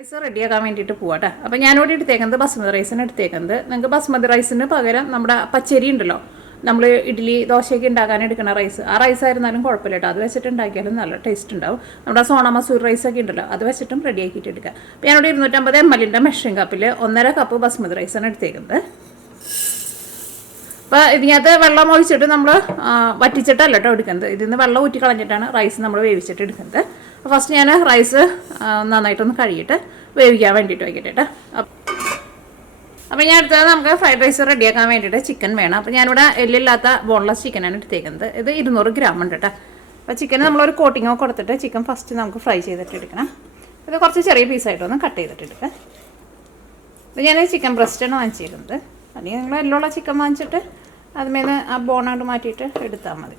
Rice റെഡിയാക്കാൻ വേണ്ടിയിട്ട് പോവാട്ടെ. അപ്പോൾ ഞാനിവിടെ എടുത്തേക്കുന്നത് ബസ്മതി റൈസിന് എടുത്തേക്കുന്നത്. നിങ്ങൾക്ക് ബസ്മതി റൈസിന് പകരം നമ്മുടെ പച്ചരി ഉണ്ടല്ലോ, നമ്മൾ ഇഡ്ഡലി ദോശയൊക്കെ ഉണ്ടാക്കാൻ എടുക്കുന്ന റൈസ്, ആ റൈസ് ആയിരുന്നാലും കുഴപ്പമില്ല കേട്ടോ. അത് വെച്ചിട്ട് ഉണ്ടാക്കിയാലും നല്ല ടേസ്റ്റ് ഉണ്ടാവും. നമ്മുടെ സോണ മസൂർ റൈസൊക്കെ ഉണ്ടല്ലോ, അത് വെച്ചിട്ടും റെഡിയാക്കിയിട്ട് എടുക്കുക. അപ്പോൾ ഞാനിവിടെ 250 ml മെഷറിംഗ് കപ്പിൽ 1.5 കപ്പ് ബസ്മതി റൈസാണ് എടുത്തേക്കുന്നത്. അപ്പോൾ ഇതിനകത്ത് വെള്ളം ഒഴിച്ചിട്ട് നമ്മൾ വറ്റിച്ചിട്ടല്ല കേട്ടോ എടുക്കുന്നത്. ഇതിൽ നിന്ന് വെള്ളം ഊറ്റി കളഞ്ഞിട്ടാണ് റൈസ് നമ്മൾ വേവിച്ചിട്ട് എടുക്കുന്നത്. അപ്പോൾ ഫസ്റ്റ് ഞാൻ റൈസ് നന്നായിട്ടൊന്ന് കഴുകിയിട്ട് വേവിക്കാൻ വേണ്ടിയിട്ട് വയ്ക്കട്ടെ. അപ്പോൾ ഞാൻ എടുത്തത് നമുക്ക് ഫ്രൈഡ് റൈസ് റെഡിയാക്കാൻ വേണ്ടിയിട്ട് ചിക്കൻ വേണം. അപ്പോൾ ഞാനിവിടെ എല്ലില്ലാത്ത ബോൺലെസ് ചിക്കനാണ് എടുത്തേക്കുന്നത്. ഇത് 200 ഗ്രാം ഉണ്ട് കേട്ടോ. അപ്പോൾ ചിക്കൻ നമ്മളൊരു കോട്ടിങ്ങോ കൊടുത്തിട്ട് ചിക്കൻ ഫസ്റ്റ് നമുക്ക് ഫ്രൈ ചെയ്തിട്ട് എടുക്കണം. ഇത് കുറച്ച് ചെറിയ പീസായിട്ടൊന്ന് കട്ട് ചെയ്തിട്ട് എടുക്കുക. ഇത് ഞാൻ ചിക്കൻ ബ്രസ്റ്റാണ് വാങ്ങിച്ചിരുന്നത്. അല്ലെങ്കിൽ നിങ്ങൾ എല്ലുള്ള ചിക്കൻ വാങ്ങിച്ചിട്ട് അതിന്മേന്ന് ആ ബോണായിട്ട് മാറ്റിയിട്ട് എടുത്താൽ മതി.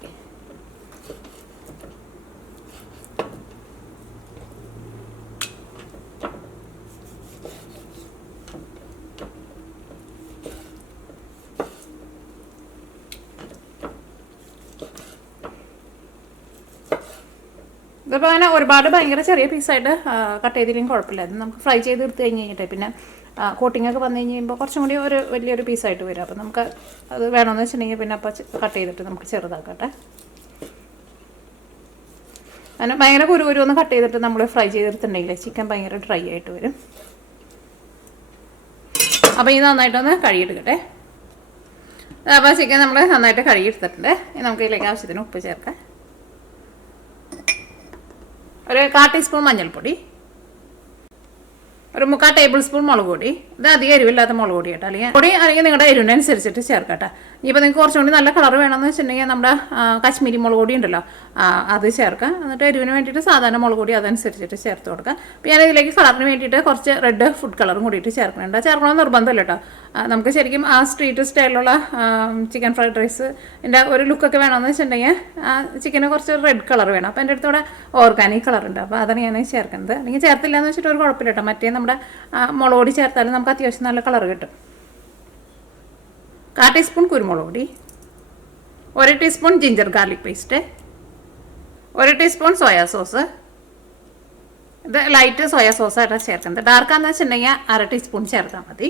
ഇതിപ്പോൾ അങ്ങനെ ഒരുപാട് ഭയങ്കര ചെറിയ പീസായിട്ട് കട്ട് ചെയ്തില്ലെങ്കിൽ കുഴപ്പമില്ല. അത് നമുക്ക് ഫ്രൈ ചെയ്ത് എടുത്ത് കഴിഞ്ഞിട്ട് പിന്നെ കോട്ടിങ്ങൊക്കെ വന്നു കഴിയുമ്പോൾ കുറച്ചും കൂടി ഒരു വലിയൊരു പീസായിട്ട് വരും. അപ്പോൾ നമുക്ക് അത് വേണമെന്ന് വെച്ചിട്ടുണ്ടെങ്കിൽ പിന്നെ അപ്പോൾ കട്ട് ചെയ്തിട്ട് നമുക്ക് ചെറുതാക്കട്ടെ. അങ്ങനെ ഭയങ്കര കുരുകുരുവൊന്ന് കട്ട് ചെയ്തിട്ട് നമ്മൾ ഫ്രൈ ചെയ്തെടുത്തിട്ടുണ്ടെങ്കിൽ ചിക്കൻ ഭയങ്കര ഡ്രൈ ആയിട്ട് വരും. അപ്പോൾ ഇത് നന്നായിട്ടൊന്ന് കഴുകിയെടുക്കട്ടെ. അപ്പോൾ ചിക്കൻ നമ്മൾ നന്നായിട്ട് കഴുകിയെടുത്തിട്ടുണ്ട്. നമുക്ക് ഇതിലേക്ക് ആവശ്യത്തിന് ഉപ്പ് ചേർക്കാം. ഒരു 1/4 ടീസ്പൂൺ മഞ്ഞൾപ്പൊടി, ഒരു 3/4 ടേബിൾ സ്പൂൺ മുളക് പൊടി. ഇത് അധികം എരിവില്ലാത്ത മുളക് പൊടി കേട്ടോ. അല്ലെങ്കിൽ നിങ്ങളുടെ എരിവിനനുസരിച്ചിട്ട് ചേർക്കട്ടെ. ഇനിയിപ്പോൾ നിങ്ങൾക്ക് കുറച്ചും കൂടി നല്ല കളർ വേണമെന്ന് വെച്ചിട്ടുണ്ടെങ്കിൽ നമ്മുടെ കാശ്മീരി മുളക് പൊടി ഉണ്ടല്ലോ, അത് ചേർക്കാം. എന്നിട്ട് എരിവിന് വേണ്ടിയിട്ട് സാധാരണ മുളക് പൊടി അതനുസരിച്ചിട്ട് ചേർത്ത് കൊടുക്കുക. അപ്പോൾ ഞാൻ ഇതിലേക്ക് കളറിന് വേണ്ടിയിട്ട് കുറച്ച് റെഡ് ഫുഡ് കളറും കൂടിയിട്ട് ചേർക്കുന്നുണ്ട്. ചേർക്കണമെന്ന് നിർബന്ധമില്ല കേട്ടോ. നമുക്ക് ശരിക്കും ആ സ്ട്രീറ്റ് സ്റ്റൈലിലുള്ള ചിക്കൻ ഫ്രൈഡ് റൈസിൻ്റെ ഒരു ലുക്കൊക്കെ വേണമെന്ന് വെച്ചിട്ടുണ്ടെങ്കിൽ ചിക്കന് കുറച്ച് റെഡ് കളർ വേണം. അപ്പോൾ എൻ്റെ അടുത്തൂടെ ഓർഗാനിക് കളർ ഉണ്ട്. അപ്പോൾ അതാണ് ഞാൻ ചേർക്കുന്നത്. അല്ലെങ്കിൽ ചേർത്തില്ല എന്ന് വെച്ചിട്ട് ഒരു കുഴപ്പമില്ല കേട്ടോ. മറ്റേ നമ്മുടെ മുളക് പൊടി ചേർത്താലും നമുക്ക് അത്യാവശ്യം നല്ല കളർ കിട്ടും. 1/4 ടീസ്പൂൺ കുരുമുളക് പൊടി, 1 teaspoon ginger garlic paste, 1 teaspoon soya sauce. ഇത് ലൈറ്റ് സോയാ സോസായിട്ടാണ് ചേർക്കുന്നത്. ഡാർക്കാന്ന് വെച്ചിട്ടുണ്ടെങ്കിൽ 1/2 ടീസ്പൂൺ ചേർത്താൽ മതി.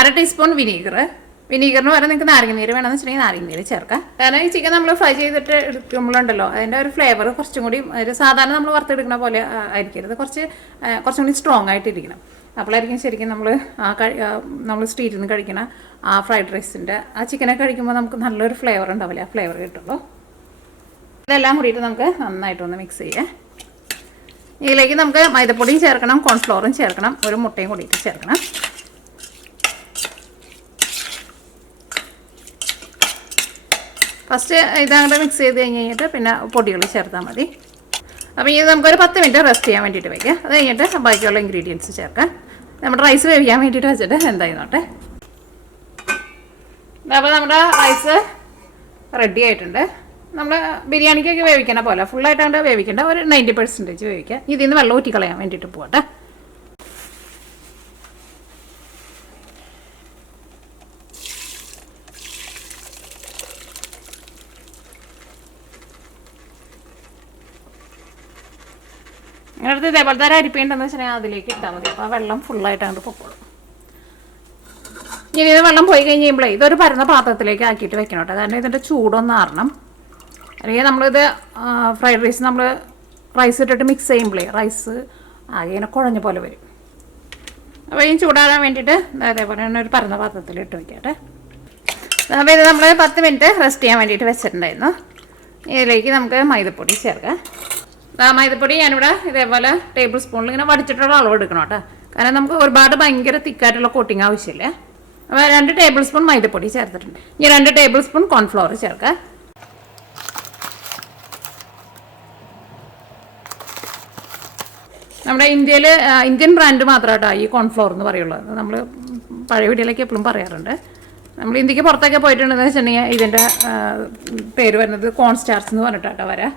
1/2 ടീസ്പൂൺ വിനീഗറിന് പകരം നിങ്ങൾക്ക് നാരങ്ങനീര് വേണമെന്ന് വെച്ചിട്ടുണ്ടെങ്കിൽ നാരങ്ങനീര് ചേർക്കാം. കാരണം ഈ ചിക്കൻ നമ്മൾ ഫ്രൈ ചെയ്തിട്ട് എടുക്കുമ്പോഴുണ്ടല്ലോ അതിൻ്റെ ഒരു ഫ്ലേവർ കുറച്ചും കൂടി ഒരു സാധാരണ നമ്മൾ വറുത്തെടുക്കുന്ന പോലെ ആയിരിക്കരുത്. കുറച്ചും കൂടി സ്ട്രോങ് ആയിട്ടിരിക്കണം. അപ്പോഴായിരിക്കും ശരിക്കും നമ്മൾ സ്ട്രീറ്റിൽ നിന്ന് കഴിക്കുന്ന ആ ഫ്രൈഡ് റൈസിൻ്റെ ആ ചിക്കനൊക്കെ കഴിക്കുമ്പോൾ നമുക്ക് നല്ലൊരു ഫ്ലേവർ ഉണ്ടാവില്ല, ആ ഫ്ലേവർ കിട്ടുള്ളൂ. ഇതെല്ലാം കൂടിയിട്ട് നമുക്ക് നന്നായിട്ടൊന്ന് മിക്സ് ചെയ്യാം. ഇതിലേക്ക് നമുക്ക് മൈദപ്പൊടിയും ചേർക്കണം, കോൺഫ്ലോറും ചേർക്കണം, ഒരു മുട്ടയും കൂടിയിട്ട് ചേർക്കണം. ഫസ്റ്റ് ഇതങ്ങോട്ട് മിക്സ് ചെയ്ത് കഴിഞ്ഞിട്ട് പിന്നെ പൊടികൾ ചേർത്താൽ മതി. അപ്പോൾ ഇത് നമുക്കൊരു 10 മിനിറ്റ് റെസ്റ്റ് ചെയ്യാൻ വേണ്ടിയിട്ട് വയ്ക്കാം. അത് കഴിഞ്ഞിട്ട് ബാക്കിയുള്ള ഇൻഗ്രീഡിയൻസ് ചേർക്കാം. നമ്മുടെ റൈസ് വേവിക്കാൻ വേണ്ടിയിട്ട് വെച്ചിട്ട് എന്തായിരുന്നോട്ടെ. അപ്പോൾ നമ്മുടെ റൈസ് റെഡി ആയിട്ടുണ്ട്. നമ്മൾ ബിരിയാണിക്കൊക്കെ വേവിക്കണ പോലെ ഫുള്ളായിട്ടാണ്ട് വേവിക്കേണ്ട, ഒരു 90% വേവിക്കുക. ഇതിൽ നിന്ന് വെള്ളം ഊറ്റി കളയാൻ വേണ്ടിയിട്ട് പോകട്ടെ. അടുത്ത് ഇതേപോലത്തെ ഒരു അരിപ്പയുണ്ടെന്ന് വെച്ചിട്ടുണ്ടെങ്കിൽ അതിലേക്ക് ഇട്ടാൽ മതി. അപ്പോൾ ആ വെള്ളം ഫുള്ളായിട്ടാണ്ട് പൊക്കോളും. ഇനി ഇത് വെള്ളം പോയി കഴിയുമ്പോഴേ ഇതൊരു പരന്ന പാത്രത്തിലേക്ക് ആക്കിയിട്ട് വെക്കണം കേട്ടോ. കാരണം ഇതിൻ്റെ ചൂടൊന്ന് ആറണം. അല്ലെങ്കിൽ നമ്മളിത് ഫ്രൈഡ് റൈസ് നമ്മൾ റൈസ് ഇട്ടിട്ട് മിക്സ് ചെയ്യുമ്പോഴേ റൈസ് ആകെ ഇങ്ങനെ കുഴഞ്ഞ പോലെ വരും. അപ്പോൾ ഈ ചൂടാകാൻ വേണ്ടിയിട്ട് അതേപോലെ തന്നെ ഒരു പരന്ന പാത്രത്തിൽ ഇട്ട് വയ്ക്കട്ടെ. അപ്പോൾ ഇത് നമ്മൾ 10 മിനിറ്റ് റെസ്റ്റ് ചെയ്യാൻ വേണ്ടിയിട്ട് വെച്ചിട്ടുണ്ടായിരുന്നു. ഇതിലേക്ക് നമുക്ക് മൈദപ്പൊടി ചേർക്കാം. മൈദപ്പൊടി ഞാനിവിടെ ഇതേപോലെ ടേബിൾ സ്പൂണിൽ ഇങ്ങനെ വടിച്ചിട്ടുള്ള അളവ് എടുക്കണം കേട്ടോ. കാരണം നമുക്ക് ഒരുപാട് ഭയങ്കര തിക്കായിട്ടുള്ള കോട്ടിങ് ആവശ്യമില്ല. അപ്പോൾ 2 ടേബിൾ സ്പൂൺ മൈദപ്പൊടി ചേർത്തിട്ടുണ്ട്. ഇനി 2 ടേബിൾ സ്പൂൺ കോൺഫ്ലവർ ചേർക്കാം. നമ്മുടെ ഇന്ത്യൻ ബ്രാൻഡ് മാത്രമായിട്ടോ ഈ കോൺഫ്ലവർ എന്ന് പറയുള്ളൂ. നമ്മൾ പഴയ വീഡിയോയിലേക്ക് എപ്പോഴും പറയാറുണ്ട്. നമ്മൾ ഇന്ത്യക്ക് പുറത്തൊക്കെ പോയിട്ടുണ്ടെന്ന് വെച്ചിട്ടുണ്ടെങ്കിൽ ഇതിൻ്റെ പേര് വരുന്നത് കോൺ സ്റ്റാർച്ച് എന്ന് പറഞ്ഞിട്ടാട്ടോ വരാം.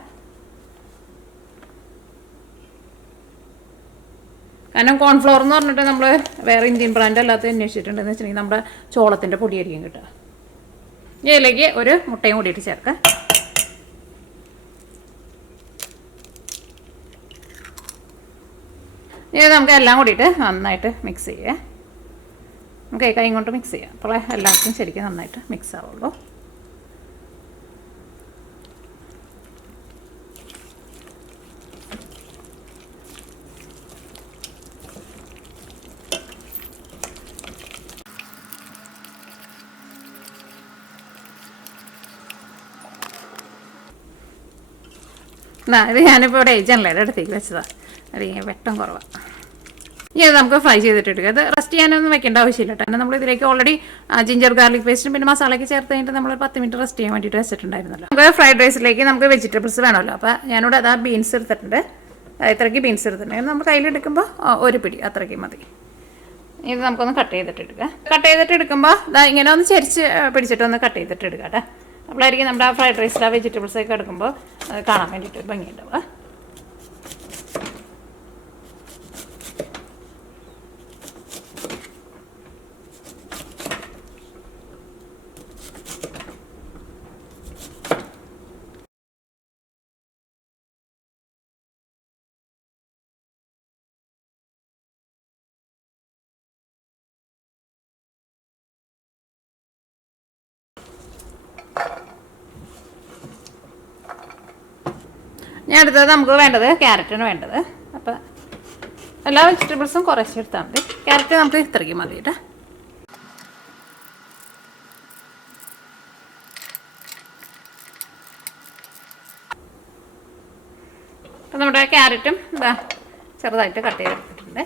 കാരണം കോൺഫ്ലവർ എന്ന് പറഞ്ഞിട്ട് നമ്മൾ വേറെ ഇന്ത്യൻ ബ്രാൻഡ് അല്ലാത്ത അന്വേഷിച്ചിട്ടുണ്ടെന്ന് വെച്ചിട്ടുണ്ടെങ്കിൽ നമ്മുടെ ചോളത്തിൻ്റെ പൊടിയായിരിക്കും കിട്ടുക. ഇതിലേക്ക് ഒരു മുട്ടയും കൂടിയിട്ട് ചേർക്കാം. ഇനി നമുക്ക് എല്ലാം കൂടിയിട്ട് നന്നായിട്ട് മിക്സ് ചെയ്യാം. നമുക്ക് കൈ കൊണ്ട് മിക്സ് ചെയ്യാം. അപ്പോൾ എല്ലാവർക്കും ശരിക്കും നന്നായിട്ട് മിക്സ് ആവുള്ളൂ. ഇത് ഞാനിപ്പോൾ ഇവിടെ ജനലയുടെ അടുത്തേക്ക് വെച്ചതാണ്. അല്ലെങ്കിൽ വെട്ടം കുറവാണ്. ഇനി അത് നമുക്ക് ഫ്രൈ ചെയ്തിട്ടെടുക്കുക. അത് റെസ്റ്റ് ചെയ്യാനൊന്നും വെക്കേണ്ട ആവശ്യമില്ല കേട്ടോ. നമ്മൾ ഇതിലേക്ക് ഓൾറെഡി ജിഞ്ചർ ഗാർലിക് പേസ്റ്റും പിന്നെ മസാലയ്ക്ക് ചേർത്ത് കഴിഞ്ഞിട്ട് നമ്മൾ 10 മിനിറ്റ് റെസ്റ്റ് ചെയ്യാൻ വേണ്ടിയിട്ട് വെച്ചിട്ടുണ്ടായിരുന്നല്ലോ. നമുക്ക് ഫ്രൈഡ് റൈസിലേക്ക് നമുക്ക് വെജിറ്റബിൾസ് വേണമല്ലോ. അപ്പോൾ ഞാനിവിടെ അതാ ബീൻസ് എടുത്തിട്ടുണ്ട്. ഇത്രയ്ക്ക് ബീൻസ് എടുത്തിട്ടുണ്ട്. നമ്മൾ കയ്യിലെടുക്കുമ്പോൾ ഒരു പിടി അത്രയ്ക്ക് മതി. ഇത് നമുക്കൊന്ന് കട്ട് ചെയ്തിട്ടെടുക്കാം. കട്ട് ചെയ്തിട്ടെടുക്കുമ്പോൾ ഇങ്ങനെ ഒന്ന് ചരിച്ച് പിടിച്ചിട്ടൊന്ന് കട്ട് ചെയ്തിട്ടെടുക്കാം കേട്ടോ. അപ്പോഴായിരിക്കും നമ്മുടെ ആ ഫ്രൈഡ് റൈസിൽ ആ വെജിറ്റബിൾസൊക്കെ എടുക്കുമ്പോൾ കാണാൻ വേണ്ടിയിട്ട് ഭംഗിയുണ്ടാവുക. ഞാൻ അടുത്തത് നമുക്ക് വേണ്ടത് ക്യാരറ്റാണ് വേണ്ടത്. അപ്പോൾ എല്ലാ വെജിറ്റബിൾസും കുറച്ച് എടുത്താൽ മതി. ക്യാരറ്റ് നമുക്ക് ഇത്രയ്ക്ക് മതി കേട്ടോ. അപ്പം നമ്മുടെ ക്യാരറ്റും ചെറുതായിട്ട് കട്ട് ചെയ്തെടുത്തിട്ടുണ്ട്.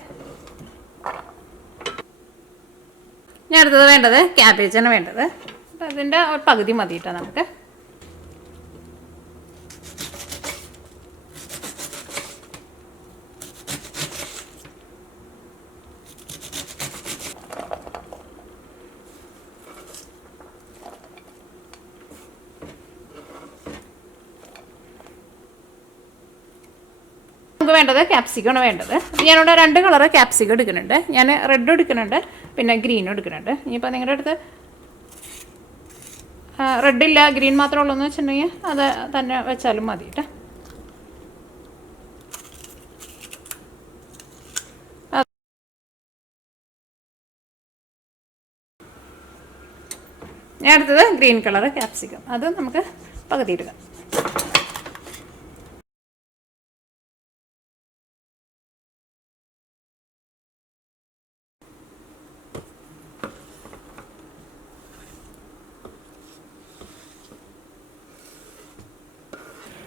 ഞാൻ അടുത്തത് വേണ്ടത് ക്യാബേജാണ് വേണ്ടത്. അപ്പം അതിൻ്റെ ഒരു പകുതി മതി കേട്ടോ നമുക്ക്. നമുക്ക് വേണ്ടത് ക്യാപ്സിക്കമാണ് വേണ്ടത്. ഞാനിവിടെ 2 കളറ് ക്യാപ്സിക്കം എടുക്കുന്നുണ്ട്. ഞാൻ റെഡ് എടുക്കുന്നുണ്ട്, പിന്നെ ഗ്രീനും എടുക്കുന്നുണ്ട്. ഇനിയിപ്പോൾ നിങ്ങളുടെ അടുത്ത് റെഡില്ല ഗ്രീൻ മാത്രമേ ഉള്ളൂ എന്ന് വെച്ചിട്ടുണ്ടെങ്കിൽ അത് തന്നെ വെച്ചാലും മതി കേട്ടോ. ഞാൻ എടുത്തത് ഗ്രീൻ കളറ് ക്യാപ്സിക്കം. അത് നമുക്ക് പകുതി ഇടുക.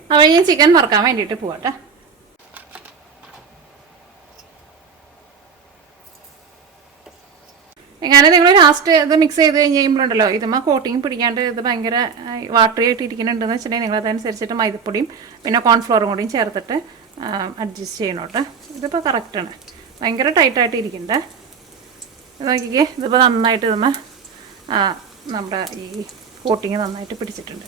അപ്പോൾ ഇനി ചിക്കൻ വറുക്കാൻ വേണ്ടിയിട്ട് പോവാട്ടെ. എങ്ങനെ നിങ്ങൾ ലാസ്റ്റ് ഇത് മിക്സ് ചെയ്ത് കഴിഞ്ഞ് കഴിയുമ്പോഴുണ്ടല്ലോ ഇതുമ്മ കോട്ടിങ് പിടിക്കാണ്ട് ഇത് ഭയങ്കര വാട്ടറി ആയിട്ട് ഇരിക്കുന്നുണ്ടെന്ന് വെച്ചിട്ടുണ്ടെങ്കിൽ നിങ്ങളതനുസരിച്ചിട്ട് മൈദപ്പൊടിയും പിന്നെ കോൺഫ്ലോറും കൂടിയും ചേർത്തിട്ട് അഡ്ജസ്റ്റ് ചെയ്യണം കേട്ടോ. ഇതിപ്പോൾ കറക്റ്റാണ്. ഭയങ്കര ടൈറ്റായിട്ട് ഇരിക്കണ്ടേ. ഇത് നോക്കിക്കേ, ഇതിപ്പോൾ നന്നായിട്ട് ഇതുമ്മ നമ്മുടെ ഈ കോട്ടിങ് നന്നായിട്ട് പിടിച്ചിട്ടുണ്ട്.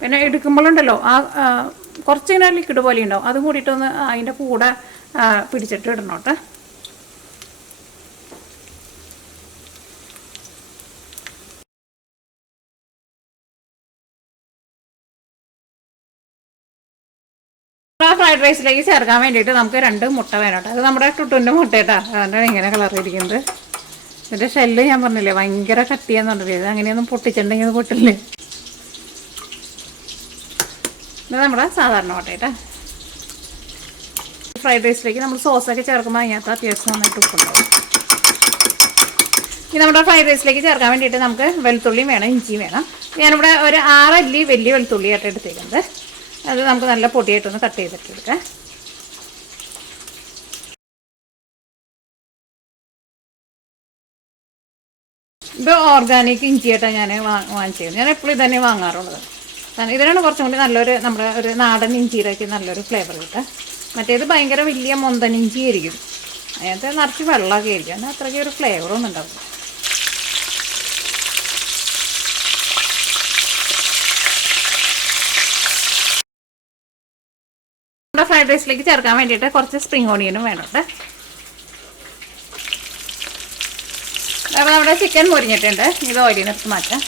പിന്നെ എടുക്കുമ്പോഴുണ്ടല്ലോ കുറച്ചിങ്ങനെ ലിക്വിഡ് പോലെ ഉണ്ടാവും. അതും കൂടിയിട്ടൊന്ന് അതിൻ്റെ കൂടെ പിടിച്ചിട്ട് ഇടണം കേട്ടോ. ഫ്രൈഡ് റൈസിലേക്ക് ചേർക്കാൻ വേണ്ടിയിട്ട് നമുക്ക് 2 മുട്ട വേണം കേട്ടോ. അത് നമ്മുടെ ടുട്ടുൻ്റെ മുട്ട കേട്ടോ. അതുകൊണ്ടാണ് ഇങ്ങനെ കളർ ഇരിക്കുന്നത്. ഇതിൻ്റെ ഷെല്ല് ഞാൻ പറഞ്ഞില്ലേ ഭയങ്കര കട്ടിയാന്നുണ്ടല്ലേ. ഇത് അങ്ങനെയൊന്നും പൊട്ടിച്ചിട്ടുണ്ടെങ്കിൽ അത് പൊട്ടില്ലേ. ഇത് നമ്മുടെ സാധാരണ മുട്ട കേട്ടോ. ഫ്രൈഡ് റൈസിലേക്ക് നമ്മൾ സോസൊക്കെ ചേർക്കുമ്പോൾ അതിനകത്ത് അത്യാവശ്യം നന്നായിട്ട് ഉപ്പുണ്ടാവും. ഇനി നമ്മുടെ ഫ്രൈഡ് റൈസിലേക്ക് ചേർക്കാൻ വേണ്ടിയിട്ട് നമുക്ക് വെളുത്തുള്ളിയും വേണം, ഇഞ്ചിയും വേണം. ഞാനിവിടെ ഒരു 6 അല്ലി വലിയ വെളുത്തുള്ളിയായിട്ട് എടുത്തേക്കുന്നത്. അത് നമുക്ക് നല്ല പൊടിയായിട്ടൊന്ന് കട്ട് ചെയ്തിട്ടെടുക്കാം. ഇത് ഓർഗാനിക് ഇഞ്ചിയായിട്ടാണ് ഞാൻ വാങ്ങിച്ചത്. ഞാൻ എപ്പോഴും ഇതന്നെ വാങ്ങാറുള്ളത്. കാരണം ഇതിനാണ് കുറച്ചും കൂടി നല്ലൊരു നമ്മുടെ ഒരു നാടൻ ഇഞ്ചിയിലേക്ക് നല്ലൊരു ഫ്ലേവർ കിട്ടുക. മറ്റേത് ഭയങ്കര വലിയ മൊന്തൻ ഇഞ്ചി ആയിരിക്കും. അതിനകത്ത് നിറച്ച് വെള്ളമൊക്കെ ആയിരിക്കും. എന്നാൽ അത്രയ്ക്ക് ഒരു ഫ്ലേവറൊന്നും ഉണ്ടാവും. നമ്മുടെ ഫ്രൈഡ് റൈസിലേക്ക് ചേർക്കാൻ വേണ്ടിയിട്ട് കുറച്ച് സ്പ്രിംഗ് ഓണിയനും വേണമുണ്ട്. അപ്പോൾ നമ്മുടെ ചിക്കൻ മുരിഞ്ഞിട്ടുണ്ട്. ഇത് ഓയിലിൽ നിന്ന് എടുത്ത് മാറ്റാം.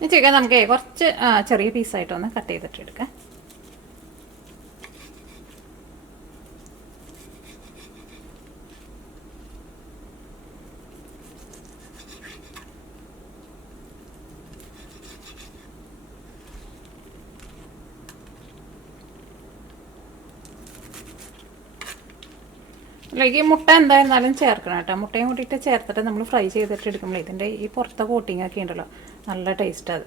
ഈ ചിക്കൻ നമുക്ക് കുറച്ച് ചെറിയ പീസായിട്ടൊന്ന് കട്ട് ചെയ്തിട്ട് എടുക്കാം. അതിലേക്ക് മുട്ട എന്തായിരുന്നാലും ചേർക്കണം കേട്ടോ. മുട്ടയും കൂട്ടിയിട്ട് ചേർത്തിട്ട് നമ്മൾ ഫ്രൈ ചെയ്തിട്ട് എടുക്കുമ്പോൾ ഇതിൻ്റെ ഈ പുറത്തെ കോട്ടിങ് ഒക്കെ ഉണ്ടല്ലോ, നല്ല ടേസ്റ്റ് അത്.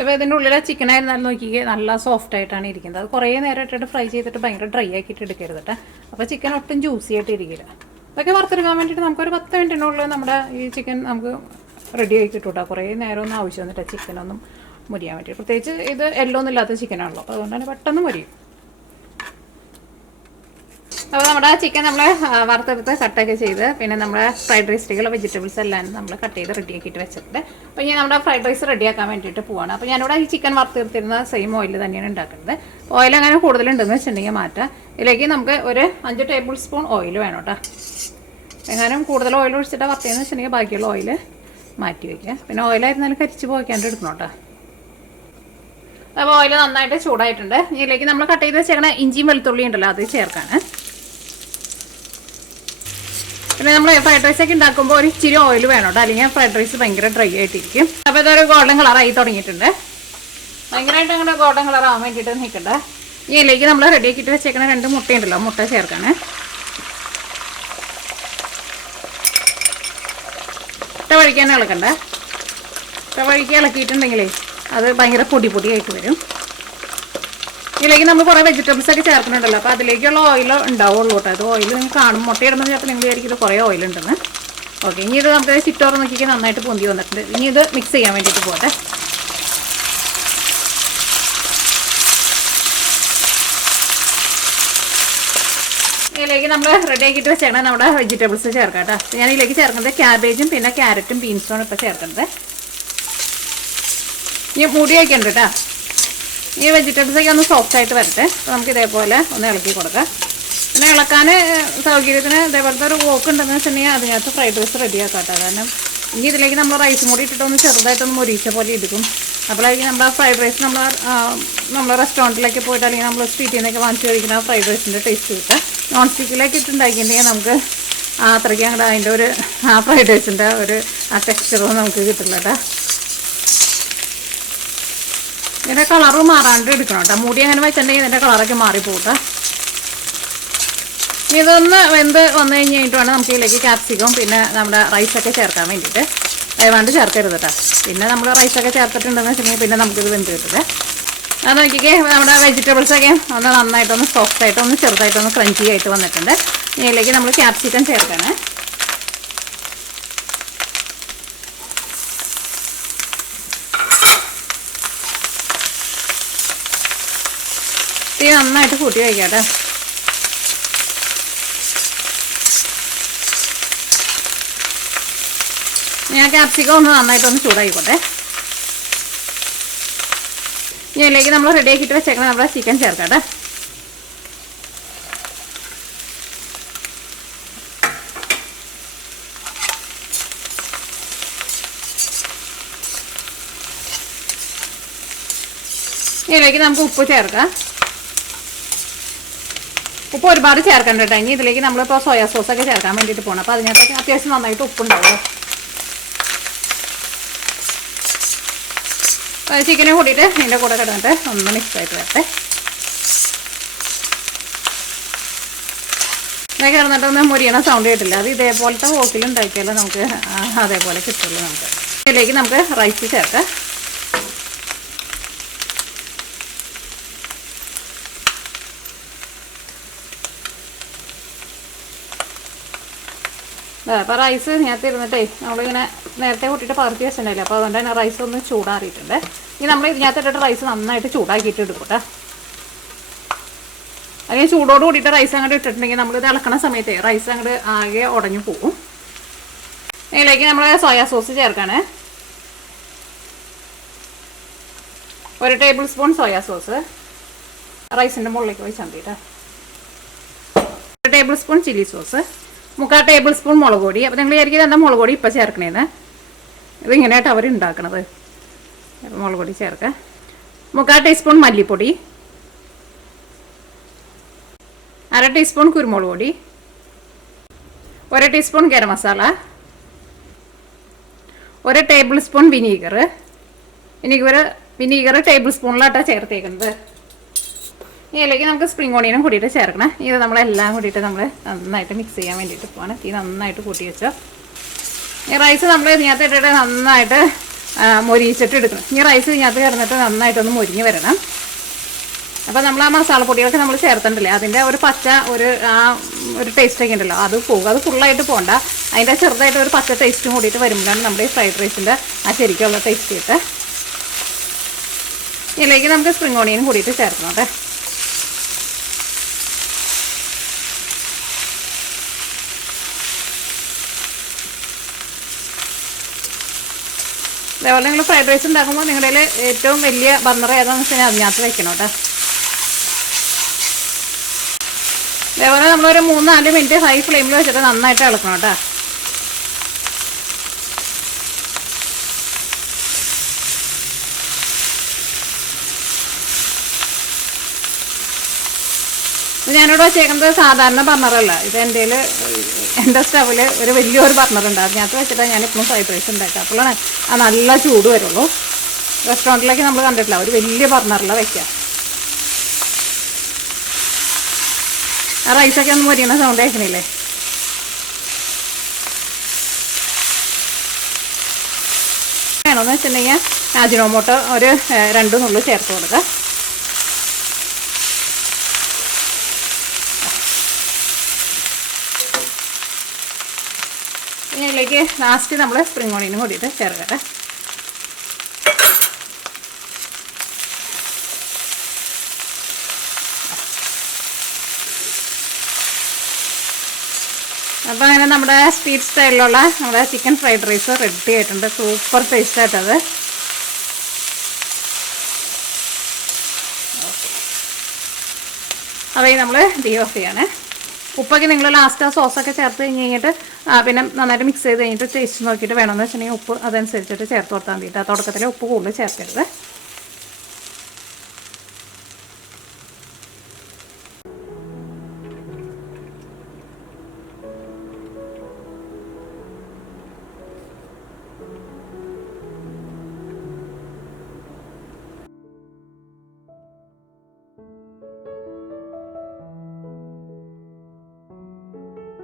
ഇപ്പോൾ ഇതിൻ്റെ ഉള്ളിലെ ചിക്കൻ ആയിരുന്നാലും നോക്കിക്കുക, നല്ല സോഫ്റ്റ് ആയിട്ടാണ് ഇരിക്കുന്നത്. അത് കുറേ നേരം ഇട്ടിട്ട് ഫ്രൈ ചെയ്തിട്ട് ഭയങ്കര ഡ്രൈ ആക്കിയിട്ട് എടുക്കരുത് കേട്ടോ. അപ്പോൾ ചിക്കൻ ഒട്ടും ജ്യൂസി ആയിട്ട് ഇരിക്കില്ല. അതൊക്കെ വറുത്തെടുക്കാൻ വേണ്ടിയിട്ട് നമുക്കൊരു 10 മിനിറ്റിനുള്ളിൽ നമ്മുടെ ഈ ചിക്കൻ നമുക്ക് റെഡി ആക്കി കിട്ടും കേട്ടോ. കുറേ നേരമൊന്നും ആവശ്യം വന്നിട്ട് ചിക്കനൊന്നും മുരിയാൻ വേണ്ടി. പ്രത്യേകിച്ച് ഇത് എല്ലൊന്നും ഇല്ലാത്ത ചിക്കനാണല്ലോ, അപ്പോൾ അതുകൊണ്ട് തന്നെ പെട്ടെന്ന് മുരിയും. അപ്പോൾ നമ്മുടെ ചിക്കൻ നമ്മൾ വറുത്തെടുത്ത് കട്ടൊക്കെ ചെയ്ത് പിന്നെ നമ്മുടെ ഫ്രൈഡ് റൈസിലേക്കുള്ള വെജിറ്റബിൾസ് എല്ലാം നമ്മൾ കട്ട് ചെയ്ത് റെഡിയാക്കിയിട്ട് വെച്ചിട്ടുണ്ട്. അപ്പോൾ ഇനി നമ്മുടെ ഫ്രൈഡ് റൈസ് റെഡിയാക്കാൻ വേണ്ടിയിട്ട് പോവാണ്. അപ്പോൾ ഞാനിവിടെ ഈ ചിക്കൻ വറുത്തെടുത്തിരുന്ന സെയിം ഓയിൽ തന്നെയാണ് ഉണ്ടാക്കുന്നത്. ഓയിൽ അങ്ങനെ കൂടുതലുണ്ടെന്ന് വെച്ചിട്ടുണ്ടെങ്കിൽ മാറ്റാം. ഇതിലേക്ക് നമുക്ക് ഒരു 5 ടേബിൾ സ്പൂൺ ഓയിൽ വേണം കേട്ടോ. എങ്ങാനും കൂടുതൽ ഓയിൽ ഒഴിച്ചിട്ട് വറുത്തതെന്ന് വെച്ചിട്ടുണ്ടെങ്കിൽ ബാക്കിയുള്ള ഓയിൽ മാറ്റി വയ്ക്കുക. പിന്നെ ഓയിലായിരുന്നാലും കരിച്ച് പോയിക്കാണ്ട് എടുക്കണം കേട്ടോ. അപ്പോൾ ഓയിൽ നന്നായിട്ട് ചൂടായിട്ടുണ്ട്. ഇതിലേക്ക് നമ്മൾ കട്ട് ചെയ്ത് വെച്ചേക്കണ ഇഞ്ചിയും വെളുത്തുള്ളി ഉണ്ടല്ലോ, അത് ചേർക്കാണ്. പിന്നെ നമ്മൾ ഫ്രൈഡ് റൈസ് ഒക്കെ ഉണ്ടാക്കുമ്പോൾ ഒരു ഇച്ചിരി ഓയിൽ വേണം കേട്ടോ, അല്ലെങ്കിൽ ഫ്രൈഡ് റൈസ് ഭയങ്കര ഡ്രൈ ആയിട്ടിരിക്കും. അപ്പോൾ ഇതൊരു ഗോൾഡൻ കളറായി തുടങ്ങിയിട്ടുണ്ട്. ഭയങ്കരമായിട്ട് അങ്ങോട്ട് ഗോൾഡൻ കളർ ആവാൻ വേണ്ടിയിട്ട് നിൽക്കണ്ട. ഇതിലേക്ക് നമ്മൾ റെഡിയാക്കിയിട്ട് വെച്ചേക്കണ 2 മുട്ടയുണ്ടല്ലോ, മുട്ട ചേർക്കാണ്. മുട്ട വഴിക്കാൻ ഇളക്കണ്ട. മുട്ട വഴിക്ക് ഇളക്കിയിട്ടുണ്ടെങ്കിലേ അത് ഭയങ്കര പൊടിയായിട്ട് വരും. ഇതിലേക്ക് നമ്മൾ കുറേ വെജിറ്റബിൾസ് ഒക്കെ ചേർക്കുന്നുണ്ടല്ലോ, അപ്പോൾ അതിലേക്കുള്ള ഓയിൽ ഉണ്ടാവുള്ളൂ കേട്ടോ. അത് ഓയിൽ നിങ്ങൾ കാണും, മുട്ടയിടുമ്പോൾ ചിലപ്പോൾ നിങ്ങൾ വിചാരിക്കും കുറേ ഓയിൽ ഉണ്ടെന്ന്. ഓക്കെ, ഇനി ഇത് നമുക്ക് ചിറ്റോറ് നോക്കിയിട്ട് നന്നായിട്ട് പൊന്തി വന്നിട്ടുണ്ട്. ഇനി ഇത് മിക്സ് ചെയ്യാൻ വേണ്ടിയിട്ട് പോട്ടെ. ഇതിലേക്ക് നമ്മൾ റെഡി ആക്കിയിട്ട് വെച്ചാണ് നമ്മുടെ വെജിറ്റബിൾസ് ചേർക്കാം കേട്ടോ. ഞാൻ ഇതിലേക്ക് ചേർക്കുന്നത് ക്യാബേജും പിന്നെ ക്യാരറ്റും ബീൻസുമാണ് ഇപ്പോൾ ചേർക്കുന്നത്. ഇനി മൂടി വയ്ക്കണ്ട കേട്ടോ. ഈ വെജിറ്റബിൾസൊക്കെ ഒന്ന് സോഫ്റ്റ് ആയിട്ട് വരട്ടെ. അപ്പോൾ നമുക്ക് ഇതേപോലെ ഒന്ന് ഇളക്കി കൊടുക്കാം. പിന്നെ ഇളക്കാൻ സൗകര്യത്തിന് ഇതേപോലത്തെ ഒരു വോക്ക് ഉണ്ടെന്ന് വെച്ചിട്ടുണ്ടെങ്കിൽ അതിനകത്ത് ഫ്രൈഡ് റൈസ് റെഡിയാക്കാം കേട്ടോ. കാരണം ഇനി ഇതിലേക്ക് നമ്മൾ റൈസും കൂടി ഇട്ടിട്ടൊന്ന് ചെറുതായിട്ടൊന്ന് മൊരിച്ച പോലെ എടുക്കും. അപ്പോഴായിരിക്കും നമ്മുടെ ഫ്രൈഡ് റൈസ് നമ്മൾ റെസ്റ്റോറൻറ്റിലേക്ക് പോയിട്ട് അല്ലെങ്കിൽ നമ്മൾ സ്ട്രീറ്റിൽ നിന്നൊക്കെ വാങ്ങിച്ച് കഴിക്കുന്ന ആ ഫ്രൈഡ് റൈസിൻ്റെ ടേസ്റ്റ് കിട്ടുക. നോൺ സ്റ്റിക്കിലേക്ക് ഇട്ടുണ്ടാക്കിയിട്ടുണ്ടെങ്കിൽ നമുക്ക് അത്രയ്ക്ക് അങ്ങോട്ട് അതിൻ്റെ ഒരു ഫ്രൈഡ് റൈസിൻ്റെ ഒരു ടെക്സ്ചറും നമുക്ക് കിട്ടില്ല കേട്ടോ. ഇതിൻ്റെ കളറ് മാറാണ്ട് എടുക്കണം കേട്ടോ. മുടി അങ്ങനെ വെച്ചിട്ടുണ്ടെങ്കിൽ ഇതിൻ്റെ കളറൊക്കെ മാറിപ്പോട്ടെ. ഇതൊന്ന് വെന്ത് വന്നു കഴിഞ്ഞിട്ട് വേണം നമുക്ക് ഇതിലേക്ക് ക്യാപ്സിക്കം പിന്നെ നമ്മുടെ റൈസൊക്കെ ചേർക്കാൻ വേണ്ടിയിട്ട്. വേവാണ്ട് ചേർക്കരുത് കേട്ടോ. പിന്നെ നമ്മൾ റൈസൊക്കെ ചേർത്തിട്ടുണ്ടെന്ന് വെച്ചിട്ടുണ്ടെങ്കിൽ പിന്നെ നമുക്കിത് വെന്ത് കിട്ടില്ല. അത് നോക്കിക്കേ, നമ്മുടെ വെജിറ്റബിൾസൊക്കെ ഒന്ന് നന്നായിട്ടൊന്ന് സോഫ്റ്റായിട്ടൊന്ന് ചെറുതായിട്ടൊന്ന് ക്രഞ്ചി ആയിട്ട് വന്നിട്ടുണ്ട്. ഇതിലേക്ക് നമ്മൾ ക്യാപ്സിക്കം ചേർക്കണം. തീ നന്നായിട്ട് കൂട്ടി വയ്ക്കാം കേട്ടോ. ഞാൻ ക്യാപ്സിക്കം ഒന്ന് നന്നായിട്ടൊന്ന് ചൂടായിക്കോട്ടെ. ഇതിലേക്ക് നമ്മൾ റെഡി ആക്കിയിട്ട് വെച്ചേക്കണം നമ്മുടെ ചിക്കൻ ചേർക്കാം കേട്ടോ. ഇതിലേക്ക് നമുക്ക് ഉപ്പ് ചേർക്കാം. ഉപ്പ് ഒരുപാട് ചേർക്കണ്ട കേട്ടോ. ഇനി ഇതിലേക്ക് നമ്മളിപ്പോൾ സോയാ സോസൊക്കെ ചേർക്കാൻ വേണ്ടിയിട്ട് പോകണം. അപ്പോൾ അതിനകത്തൊക്കെ അത്യാവശ്യം നന്നായിട്ട് ഉപ്പുണ്ടാവുമല്ലോ. ചിക്കനെ കൂട്ടിയിട്ട് ഇതിൻ്റെ കൂടെ കിടന്നിട്ട് ഒന്ന് മിക്സായിട്ട് വരട്ടെ. ഇതൊക്കെ കിടന്നിട്ടൊന്ന് മുരിയണ സൗണ്ട് കേട്ടില്ല. അത് ഇതേപോലത്തെ വോക്കിലുണ്ടാക്കിയാലും നമുക്ക് അതേപോലെ കിട്ടുള്ളൂ. നമുക്ക് ഇതിലേക്ക് നമുക്ക് റൈസ് ചേർക്കാം. അപ്പോൾ റൈസ് ഇതിനകത്ത് ഇരുന്നിട്ടേ നമ്മളിങ്ങനെ നേരത്തെ കൂട്ടിയിട്ട് പകർത്തി വെച്ചിട്ടുണ്ടായില്ല. അപ്പോൾ അതുകൊണ്ട് തന്നെ റൈസ് ഒന്ന് ചൂടാറിയിട്ടുണ്ട്. ഇനി നമ്മൾ ഇതിനകത്ത് ഇട്ടിട്ട് റൈസ് നന്നായിട്ട് ചൂടാക്കിയിട്ട് എടുക്കട്ടെ. അല്ലെങ്കിൽ ചൂടോട് കൂടിയിട്ട് റൈസ് അങ്ങോട്ട് ഇട്ടിട്ടുണ്ടെങ്കിൽ നമ്മളിത് ഇളക്കണ സമയത്ത് റൈസ് അങ്ങോട്ട് ആകെ ഉടഞ്ഞു പോകും. ഇതിലേക്ക് നമ്മൾ സോയാ സോസ് ചേർക്കാണ്. 1 ടേബിൾ സ്പൂൺ സോയാ സോസ് റൈസിൻ്റെ മുകളിലേക്ക് വെച്ചാൽ മതി കേട്ടോ. 1 tablespoon chilli sauce, 3/4 tablespoon മുളക് പൊടി. അപ്പോൾ നിങ്ങൾ വിചാരിക്കുന്നത് എന്താ മുളക് പൊടി ഇപ്പോൾ ചേർക്കണേന്ന്? ഇതിങ്ങനെയായിട്ട് അവർ ഉണ്ടാക്കണത്. മുളക് പൊടി ചേർക്കാം. 3/4 ടീസ്പൂൺ മല്ലിപ്പൊടി, 1/2 ടീസ്പൂൺ കുരുമുളക് പൊടി, 1 teaspoon garam masala, 1 tablespoon vinegar ടേബിൾ സ്പൂണിലായിട്ടാണ് ചേർത്തേക്കുന്നത്. ഇതിലേക്ക് നമുക്ക് സ്പ്രിംഗ് ഓണിയനും കൂടിയിട്ട് ചേർക്കണം. ഇത് നമ്മളെല്ലാം കൂടിയിട്ട് നമ്മൾ നന്നായിട്ട് മിക്സ് ചെയ്യാൻ വേണ്ടിയിട്ട് പോവാണ്. തീ നന്നായിട്ട് കൂട്ടി വെച്ചോ. ഈ റൈസ് നമ്മൾ ഇതിനകത്ത് ഇട്ടിട്ട് നന്നായിട്ട് മൊരിയിച്ചിട്ട് എടുക്കണം. ഈ റൈസ് ഇതിനകത്ത് കിടന്നിട്ട് നന്നായിട്ടൊന്ന് മൊരിഞ്ഞ് വരണം. അപ്പോൾ നമ്മൾ ആ മസാലപ്പൊടികളൊക്കെ നമ്മൾ ചേർത്തിട്ടില്ലേ, അതിൻ്റെ ഒരു പച്ച ഒരു ടേസ്റ്റൊക്കെ ഉണ്ടല്ലോ, അത് പോകും. അത് ഫുള്ളായിട്ട് പോകണ്ട. അതിൻ്റെ ചെറുതായിട്ട് ഒരു പച്ച ടേസ്റ്റും കൂടിയിട്ട് വരുമ്പോഴാണ് നമ്മുടെ ഈ ഫ്രൈഡ് റൈസിൻ്റെ ആ ശരിക്കുള്ള ടേസ്റ്റ് കിട്ടുക. ഇതിലേക്ക് നമുക്ക് സ്പ്രിംഗ് ഓണിയനും കൂടിയിട്ട് ചേർക്കണം കേട്ടോ. അതേപോലെ നിങ്ങൾ ഫ്രൈഡ് റൈസ് ഉണ്ടാക്കുമ്പോൾ നിങ്ങളുടെ ഏറ്റവും വലിയ ബർണർ ഏതാണെന്ന് വെച്ചാൽ അതിനകത്ത് വെക്കണം കേട്ടോ. അതേപോലെ നമ്മളൊരു 3-4 മിനിറ്റ് ഹൈ ഫ്ലെയിമിൽ വെച്ചിട്ട് നന്നായിട്ട് ഇളക്കണം കേട്ടോ. ഞാനിവിടെ വെച്ചേക്കുന്നത് സാധാരണ ബർണറല്ല. ഇത് എൻ്റെ സ്റ്റവിൽ ഒരു വലിയൊരു ബർണറുണ്ട്. അതിനകത്ത് വെച്ചിട്ട് ഞാനിപ്പോഴും ഫ്രൈഡ് റൈസ് ഉണ്ടാക്കുക. അപ്പോഴാണ് ആ നല്ല ചൂട് വരുള്ളൂ. റെസ്റ്റോറൻറ്റിലേക്ക് നമ്മൾ കണ്ടിട്ടില്ല, ഒരു വലിയ ബർണറിലാണ് വയ്ക്കുക. ആ റൈസൊക്കെ ഒന്ന് മൊരിയണ സൗണ്ട് കേൾക്കണില്ലേ? വേണമെന്ന് വെച്ചിട്ടുണ്ടെങ്കിൽ അജിനോമോട്ടോ ഒരു 2 നുള്ളു ചേർത്ത് കൊടുക്കുക. ഇതിലേക്ക് ലാസ്റ്റ് നമ്മൾ സ്പ്രിംഗ് ഓണിയനും കൂടിയിട്ട് ചേർക്കട്ടെ. അപ്പോൾ അങ്ങനെ നമ്മുടെ സ്ട്രീറ്റ് സ്റ്റൈലിലുള്ള നമ്മുടെ ചിക്കൻ ഫ്രൈഡ് റൈസ് റെഡി ആയിട്ടുണ്ട്. സൂപ്പർ ടേസ്റ്റായിട്ടത്. അപ്പോൾ ഈ നമ്മൾ തീ ഓഫ് ചെയ്യണേ. ഉപ്പൊക്കെ നിങ്ങൾ ലാസ്റ്റ് ആ സോസൊക്കെ ചേർത്ത് കഴിഞ്ഞിട്ട് പിന്നെ നന്നായിട്ട് മിക്സ് ചെയ്ത് കഴിഞ്ഞിട്ട് ടേസ്റ്റ് നോക്കിയിട്ട് വേണമെന്ന് വെച്ചിട്ടുണ്ടെങ്കിൽ ഉപ്പ് അതനുസരിച്ചിട്ട് ചേർത്ത് കൊടുത്താൽ മതിയിട്ട്. ആ തുടക്കത്തിൽ ഉപ്പ് കൂടുതൽ ചേർക്കരുത്.